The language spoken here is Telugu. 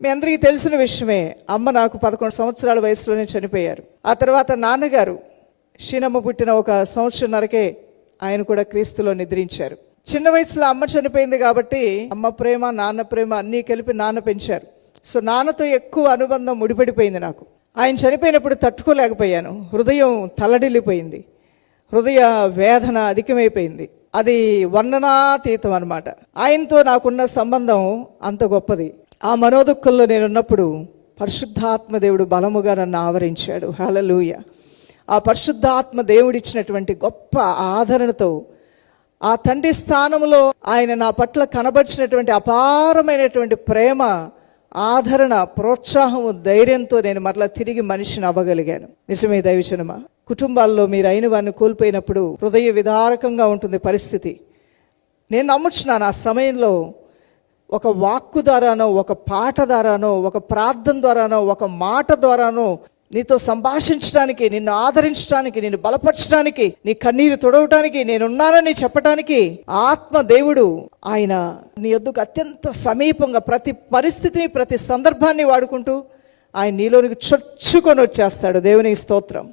మీ అందరికీ తెలిసిన విషయమే, అమ్మ నాకు 11 సంవత్సరాల వయసులోనే చనిపోయారు. ఆ తర్వాత నాన్నగారు షీనమ్మ పుట్టిన 1 సంవత్సరంన్నరకే ఆయన కూడా క్రీస్తులో నిద్రించారు. చిన్న వయసులో అమ్మ చనిపోయింది కాబట్టి అమ్మ ప్రేమ, నాన్న ప్రేమ అన్నీ కలిపి నాన్న పెంచారు. సో నాన్నతో ఎక్కువ అనుబంధం ముడిపడిపోయింది నాకు. ఆయన చనిపోయినప్పుడు తట్టుకోలేకపోయాను. హృదయం తల్లడిల్లిపోయింది, హృదయ వేదన అధికమైపోయింది. అది వర్ణనాతీతం అన్నమాట. ఆయనతో నాకున్న సంబంధం అంత గొప్పది. ఆ మనోదుఃఖంలో నేనున్నప్పుడు పరిశుద్ధాత్మ దేవుడు బలముగా నన్ను ఆవరించాడు. హల్లెలూయా. ఆ పరిశుద్ధాత్మ దేవుడిచ్చినటువంటి గొప్ప ఆదరణతో, ఆ తండ్రి స్థానంలో ఆయన నా పట్ల కనబరిచినటువంటి అపారమైనటువంటి ప్రేమ, ఆదరణ, ప్రోత్సాహము, ధైర్యంతో నేను మరలా తిరిగి మనిషిని అవ్వగలిగాను. నిజమే దైవజనమా. కుటుంబాల్లో మీరు అయిన వారిని కోల్పోయినప్పుడు హృదయ విదారకంగా ఉంటుంది పరిస్థితి. నేను నమ్ముచున్నాను ఆ సమయంలో ఒక వాక్కు ద్వారానో, ఒక పాట ద్వారానో, ఒక ప్రార్థన ద్వారానో, ఒక మాట ద్వారానో నీతో సంభాషించడానికి, నిన్ను ఆదరించడానికి, నిన్ను బలపరచడానికి, నీ కన్నీరు తుడవటానికి, నేనున్నానని చెప్పటానికి ఆత్మ దేవుడు ఆయన నీ యొద్దకు అత్యంత సమీపంగా ప్రతి పరిస్థితిని, ప్రతి సందర్భాన్ని వాడుకుంటూ ఆయన నీలోనికి చొచ్చుకొని వచ్చేస్తాడు. దేవునికి స్తోత్రం.